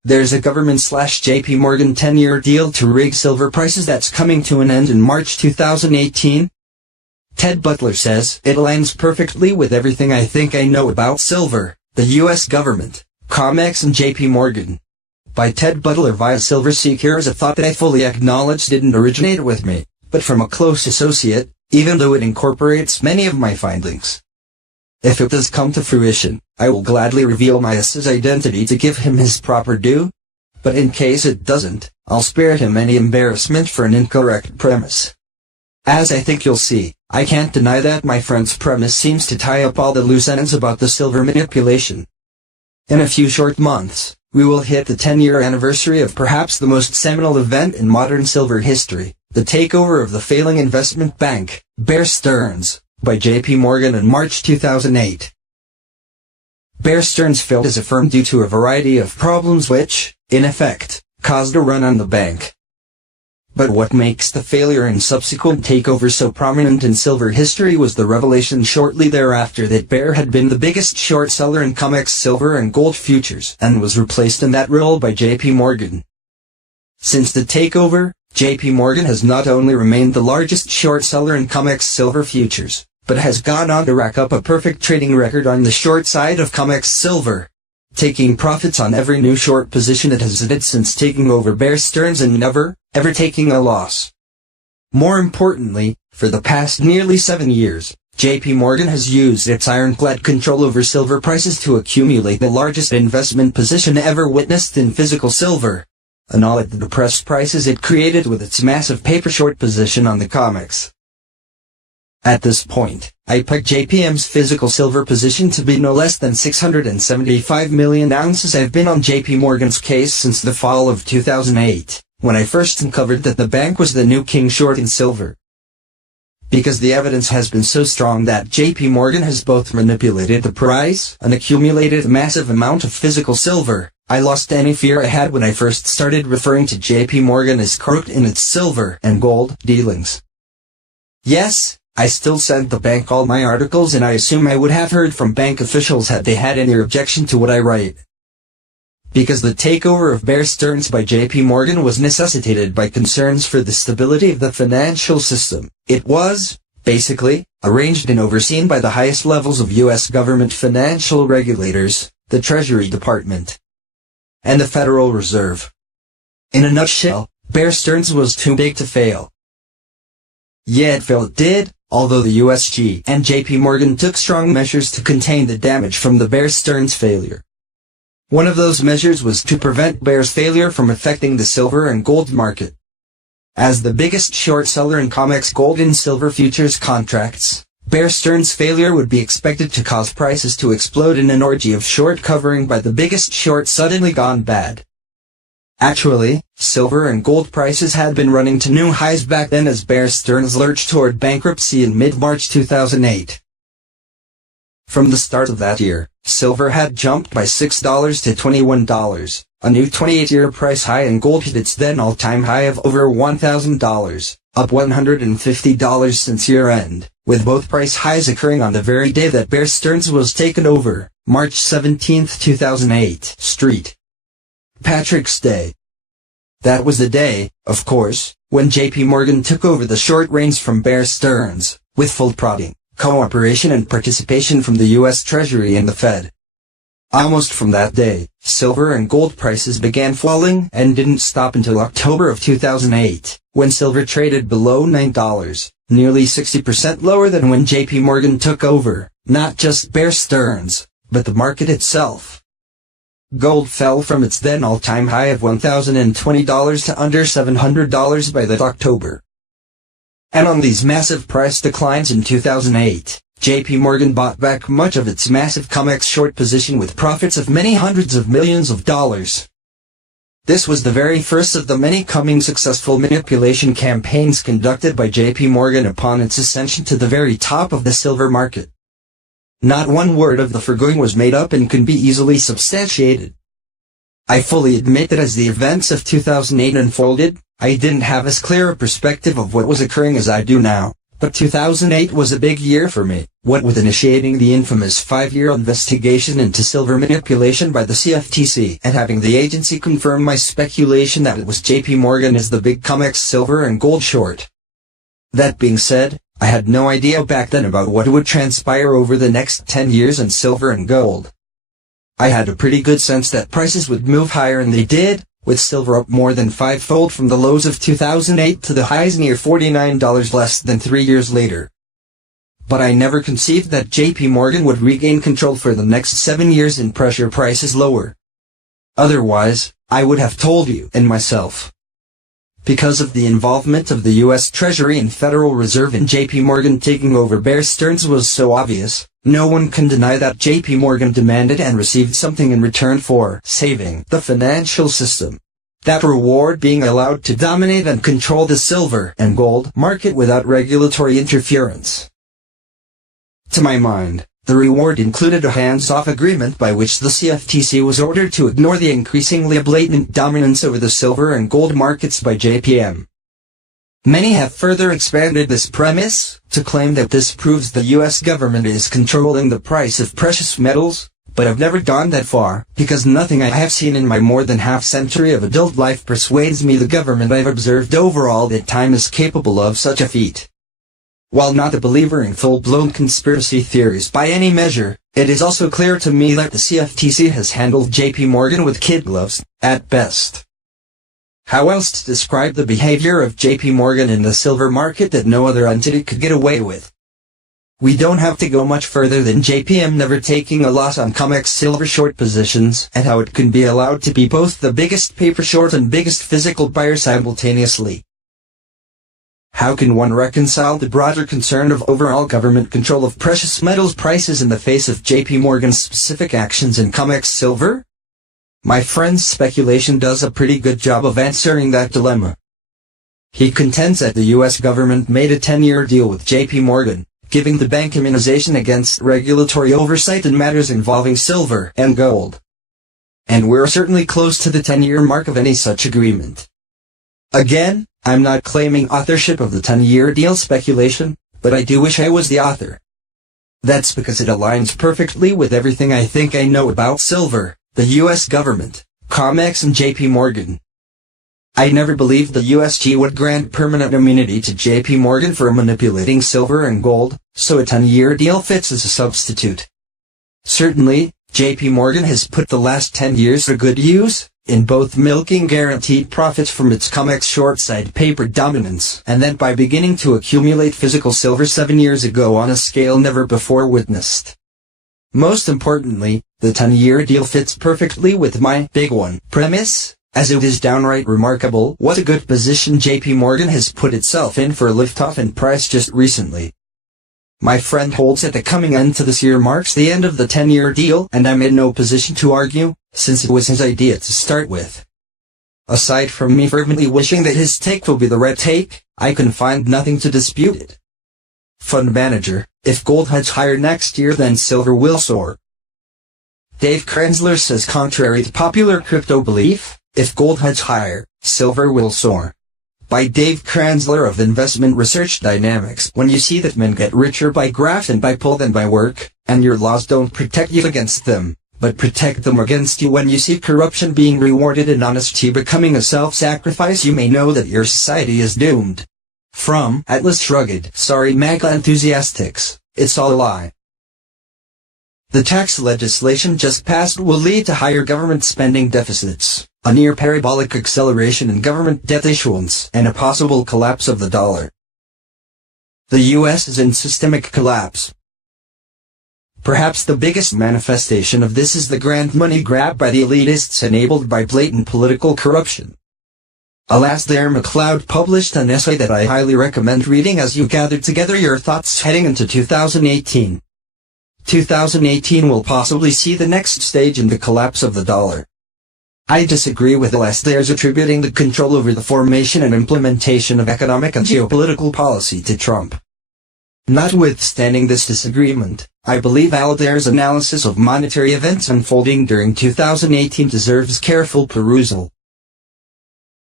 there's a government/JP Morgan 10-year deal to rig silver prices that's coming to an end in March 2018. Ted Butler says it aligns perfectly with everything I think I know about silver, the U.S. government, COMEX and JP Morgan. By Ted Butler via SilverSeek. Here is a thought that I fully acknowledge didn't originate with me, but from a close associate, even though it incorporates many of my findings. If it does come to fruition, I will gladly reveal my ass's identity to give him his proper due. But in case it doesn't, I'll spare him any embarrassment for an incorrect premise. As I think you'll see, I can't deny that my friend's premise seems to tie up all the loose ends about the silver manipulation. In a few short months, we will hit the 10-year anniversary of perhaps the most seminal event in modern silver history, the takeover of the failing investment bank, Bear Stearns, by JP Morgan in March 2008. Bear Stearns failed as a firm due to a variety of problems which, in effect, caused a run on the bank. But what makes the failure and subsequent takeover so prominent in silver history was the revelation shortly thereafter that Bear had been the biggest short seller in COMEX silver and gold futures and was replaced in that role by JP Morgan. Since the takeover, JP Morgan has not only remained the largest short seller in COMEX silver futures, but has gone on to rack up a perfect trading record on the short side of COMEX silver, taking profits on every new short position it has added since taking over Bear Stearns and never, ever taking a loss. More importantly, for the past nearly 7 years, JP Morgan has used its ironclad control over silver prices to accumulate the largest investment position ever witnessed in physical silver, and all at the depressed prices it created with its massive paper short position on the COMEX. At this point, I peg JPM's physical silver position to be no less than 675 million ounces. I've been on JP Morgan's case since the fall of 2008, when I first uncovered that the bank was the new king short in silver. Because the evidence has been so strong that JP Morgan has both manipulated the price and accumulated a massive amount of physical silver, I lost any fear I had when I first started referring to JP Morgan as corrupt in its silver and gold dealings. Yes, I still sent the bank all my articles, and I assume I would have heard from bank officials had they had any objection to what I write. Because the takeover of Bear Stearns by JP Morgan was necessitated by concerns for the stability of the financial system, it was, basically, arranged and overseen by the highest levels of U.S. government financial regulators, the Treasury Department, and the Federal Reserve. In a nutshell, Bear Stearns was too big to fail. Yet it failed, it did, although the USG and JP Morgan took strong measures to contain the damage from the Bear Stearns failure. One of those measures was to prevent Bear's failure from affecting the silver and gold market. As the biggest short seller in COMEX gold and silver futures contracts, Bear Stearns' failure would be expected to cause prices to explode in an orgy of short covering by the biggest short suddenly gone bad. Actually, silver and gold prices had been running to new highs back then as Bear Stearns lurched toward bankruptcy in mid-March 2008. From the start of that year, silver had jumped by $6 to $21, a new 28-year price high, and gold hit its then all-time high of over $1,000, up $150 since year-end, with both price highs occurring on the very day that Bear Stearns was taken over, March 17, 2008, St. Patrick's Day. That was the day, of course, when JP Morgan took over the short reins from Bear Stearns, with full prodding, cooperation and participation from the U.S. Treasury and the Fed. Almost from that day, silver and gold prices began falling and didn't stop until October of 2008, when silver traded below $9, nearly 60% lower than when JP Morgan took over, not just Bear Stearns, but the market itself. Gold fell from its then all-time high of $1,020 to under $700 by that October. And on these massive price declines in 2008, JP Morgan bought back much of its massive COMEX short position with profits of many hundreds of millions of dollars. This was the very first of the many coming successful manipulation campaigns conducted by JP Morgan upon its ascension to the very top of the silver market. Not one word of the foregoing was made up and can be easily substantiated. I fully admit that as the events of 2008 unfolded, I didn't have as clear a perspective of what was occurring as I do now, But 2008 was a big year for me, what with initiating the infamous 5-year investigation into silver manipulation by the CFTC and having the agency confirm my speculation that it was JP Morgan is the big COMEX silver and gold short. That being said, I had no idea back then about what would transpire over the next 10 years in silver and gold. I had a pretty good sense that prices would move higher, and they did, with silver up more than 5-fold from the lows of 2008 to the highs near $49 less than 3 years later. But I never conceived that JP Morgan would regain control for the next 7 years and pressure prices lower. Otherwise, I would have told you and myself. Because of the involvement of the U.S. Treasury and Federal Reserve in JP Morgan taking over Bear Stearns was so obvious, no one can deny that JP Morgan demanded and received something in return for saving the financial system. That reward being allowed to dominate and control the silver and gold market without regulatory interference. To my mind, the reward included a hands-off agreement by which the CFTC was ordered to ignore the increasingly blatant dominance over the silver and gold markets by JPM. Many have further expanded this premise to claim that this proves the U.S. government is controlling the price of precious metals, but I've never gone that far, because nothing I have seen in my more than half-century of adult life persuades me the government I've observed over all that time is capable of such a feat. While not a believer in full-blown conspiracy theories by any measure, it is also clear to me that the CFTC has handled JP Morgan with kid gloves, at best. How else to describe the behavior of JP Morgan in the silver market that no other entity could get away with? We don't have to go much further than JPM never taking a loss on COMEX silver short positions, and how it can be allowed to be both the biggest paper short and biggest physical buyer simultaneously. How can one reconcile the broader concern of overall government control of precious metals prices in the face of JP Morgan's specific actions in COMEX silver? My friend's speculation does a pretty good job of answering that dilemma. He contends that the U.S. government made a 10-year deal with JP Morgan, giving the bank immunization against regulatory oversight in matters involving silver and gold. And we're certainly close to the 10-year mark of any such agreement. Again, I'm not claiming authorship of the 10-year deal speculation, but I do wish I was the author. That's because it aligns perfectly with everything I think I know about silver, the U.S. government, COMEX and JP Morgan. I never believed the USG would grant permanent immunity to JP Morgan for manipulating silver and gold, so a 10-year deal fits as a substitute. Certainly, JP Morgan has put the last 10 years to good use, in both milking guaranteed profits from its COMEX short-side paper dominance, and then by beginning to accumulate physical silver 7 years ago on a scale never before witnessed. Most importantly, the 10-year deal fits perfectly with my big one premise, as it is downright remarkable what a good position JP Morgan has put itself in for a liftoff in price just recently. My friend holds that the coming end to this year marks the end of the 10-year deal, and I'm in no position to argue, since it was his idea to start with. Aside from me fervently wishing that his take will be the right take, I can find nothing to dispute it. Fund manager, if gold heads higher next year then silver will soar. Dave Kranzler says contrary to popular crypto belief, if gold heads higher, silver will soar. By Dave Kranzler of Investment Research Dynamics. When you see that men get richer by graft and by pull than by work, and your laws don't protect you against them, but protect them against you when you see corruption being rewarded and honesty becoming a self-sacrifice, you may know that your society is doomed. From Atlas Shrugged. Sorry MAGA enthusiastics, it's all a lie. The tax legislation just passed will lead to higher government spending deficits, a near parabolic acceleration in government debt issuance, and a possible collapse of the dollar. The U.S. is in systemic collapse. Perhaps the biggest manifestation of this is the grand money grab by the elitists enabled by blatant political corruption. Alas, there McLeod published an essay that I highly recommend reading as you gather together your thoughts heading into 2018. 2018 will possibly see the next stage in the collapse of the dollar. I disagree with Alasdair's attributing the control over the formation and implementation of economic and geopolitical policy to Trump. Notwithstanding this disagreement, I believe Alasdair's analysis of monetary events unfolding during 2018 deserves careful perusal.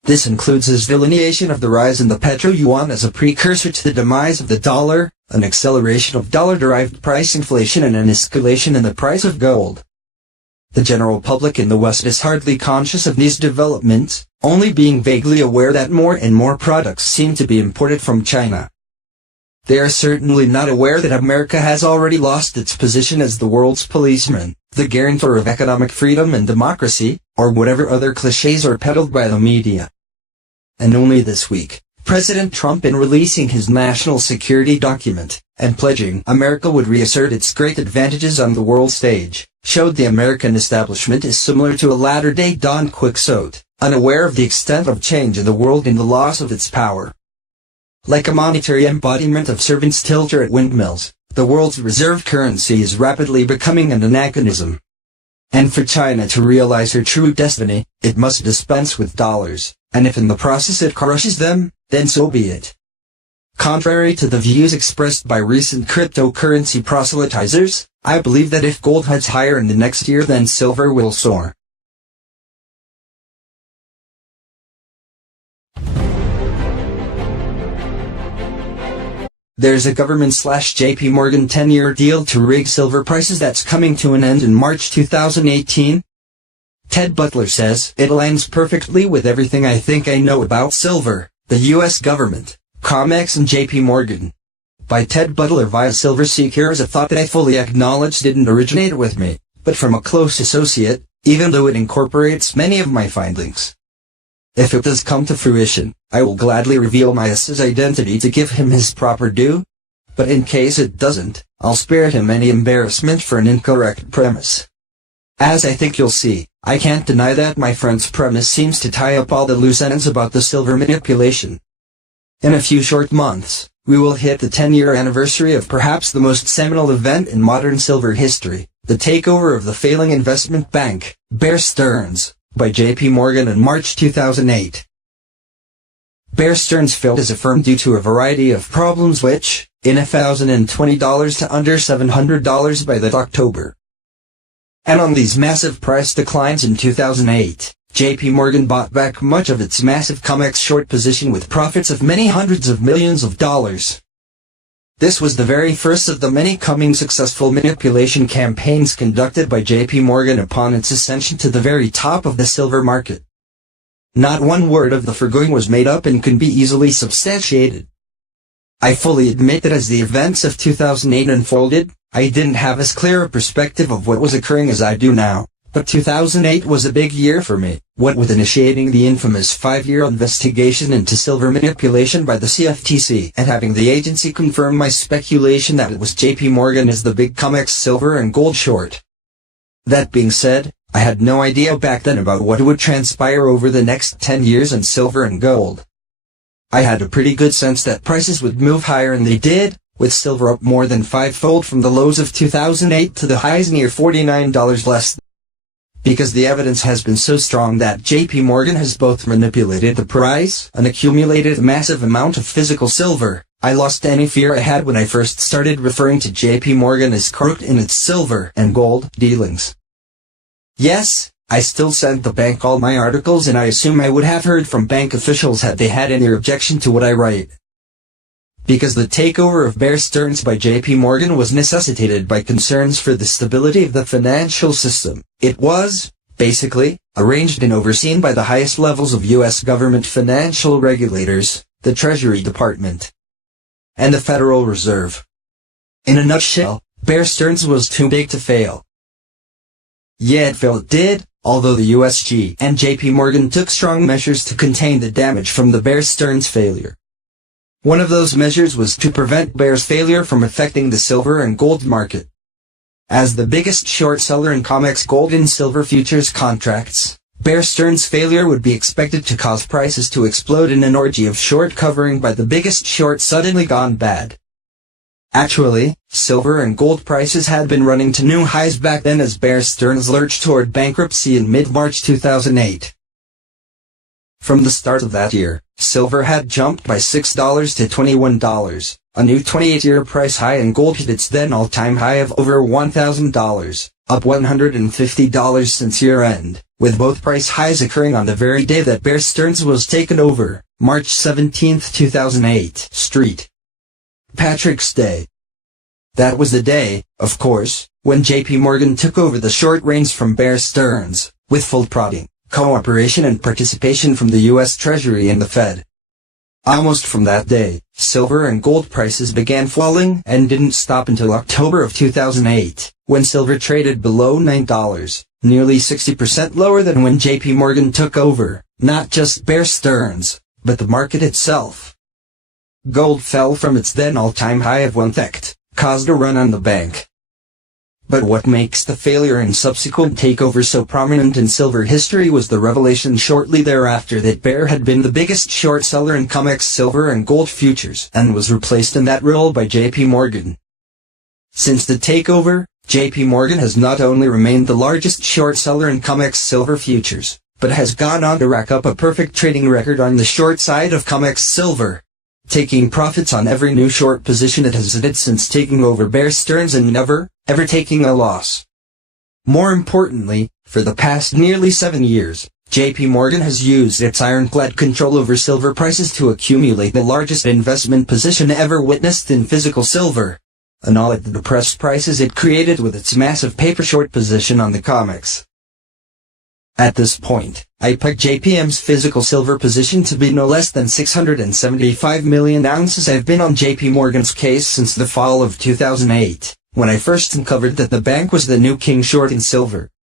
This includes his delineation of the rise in the petro-yuan as a precursor to the demise of the dollar, an acceleration of dollar-derived price inflation and an escalation in the price of gold. The general public in the West is hardly conscious of these developments, only being vaguely aware that more and more products seem to be imported from China. They are certainly not aware that America has already lost its position as the world's policeman, the guarantor of economic freedom and democracy, or whatever other cliches are peddled by the media. And only this week, President Trump, in releasing his national security document, and pledging America would reassert its great advantages on the world stage, showed the American establishment is similar to a latter-day Don Quixote, unaware of the extent of change in the world and the loss of its power. Like a monetary embodiment of servants' tilter at windmills, the world's reserve currency is rapidly becoming an anachronism. And for China to realize her true destiny, it must dispense with dollars, and if in the process it crushes them, then so be it. Contrary to the views expressed by recent cryptocurrency proselytizers, I believe that if gold heads higher in the next year, then silver will soar. There's a government/JP Morgan 10-year deal to rig silver prices that's coming to an end in March 2018. Ted Butler says, "It aligns perfectly with everything I think I know about silver, the U.S. government, COMEX and JP Morgan." By Ted Butler via Silver Secure is a thought that I fully acknowledge didn't originate with me, but from a close associate, even though it incorporates many of my findings. If it does come to fruition, I will gladly reveal my ass's identity to give him his proper due. But in case it doesn't, I'll spare him any embarrassment for an incorrect premise. As I think you'll see, I can't deny that my friend's premise seems to tie up all the loose ends about the silver manipulation. In a few short months, we will hit the 10-year anniversary of perhaps the most seminal event in modern silver history, the takeover of the failing investment bank, Bear Stearns, by JP Morgan in March 2008. Bear Stearns failed as a firm due to a variety of problems which, in $1,020 to under $700 by that October. And on these massive price declines in 2008, JP Morgan bought back much of its massive COMEX short position with profits of many hundreds of millions of dollars. This was the very first of the many coming successful manipulation campaigns conducted by JP Morgan upon its ascension to the very top of the silver market. Not one word of the foregoing was made up and can be easily substantiated. I fully admit that as the events of 2008 unfolded, I didn't have as clear a perspective of what was occurring as I do now. But 2008 was a big year for me, what with initiating the infamous 5-year investigation into silver manipulation by the CFTC and having the agency confirm my speculation that it was JP Morgan as the big COMEX silver and gold short. That being said, I had no idea back then about what would transpire over the next 10 years in silver and gold. I had a pretty good sense that prices would move higher, and they did, with silver up more than 5-fold from the lows of 2008 to the highs near $49 less. Because the evidence has been so strong that JP Morgan has both manipulated the price and accumulated a massive amount of physical silver, I lost any fear I had when I first started referring to JP Morgan as crooked in its silver and gold dealings. Yes, I still sent the bank all my articles, and I assume I would have heard from bank officials had they had any objection to what I write. Because the takeover of Bear Stearns by JP Morgan was necessitated by concerns for the stability of the financial system. It was, basically, arranged and overseen by the highest levels of U.S. government financial regulators, the Treasury Department, and the Federal Reserve. In a nutshell, Bear Stearns was too big to fail. Yet it did, although the USG and JP Morgan took strong measures to contain the damage from the Bear Stearns failure. One of those measures was to prevent Bear's failure from affecting the silver and gold market. As the biggest short seller in COMEX gold and silver futures contracts, Bear Stearns' failure would be expected to cause prices to explode in an orgy of short covering by the biggest short suddenly gone bad. Actually, silver and gold prices had been running to new highs back then as Bear Stearns lurched toward bankruptcy in mid-March 2008. From the start of that year, silver had jumped by $6 to $21, a new 28-year price high, and gold hit its then all-time high of over $1,000, up $150 since year-end, with both price highs occurring on the very day that Bear Stearns was taken over, March 17, 2008. St. Patrick's Day. That was the day, of course, when JP Morgan took over the short reins from Bear Stearns, with full prodding, cooperation and participation from the U.S. Treasury and the Fed. Almost from that day, silver and gold prices began falling and didn't stop until October of 2008, when silver traded below $9, nearly 60% lower than when JP Morgan took over, not just Bear Stearns, but the market itself. Gold fell from its then all-time high of $1,000, caused a run on the bank. But what makes the failure and subsequent takeover so prominent in silver history was the revelation shortly thereafter that Bear had been the biggest short seller in COMEX silver and gold futures, and was replaced in that role by JP Morgan. Since the takeover, JP Morgan has not only remained the largest short seller in COMEX silver futures, but has gone on to rack up a perfect trading record on the short side of COMEX silver, taking profits on every new short position it has added since taking over Bear Stearns and never, ever taking a loss. More importantly, for the past nearly 7 years, JP Morgan has used its ironclad control over silver prices to accumulate the largest investment position ever witnessed in physical silver, and all at the depressed prices it created with its massive paper short position on the COMEX. At this point, I peg JPM's physical silver position to be no less than 675 million ounces. I've been on JP Morgan's case since the fall of 2008, when I first uncovered that the bank was the new king short in silver.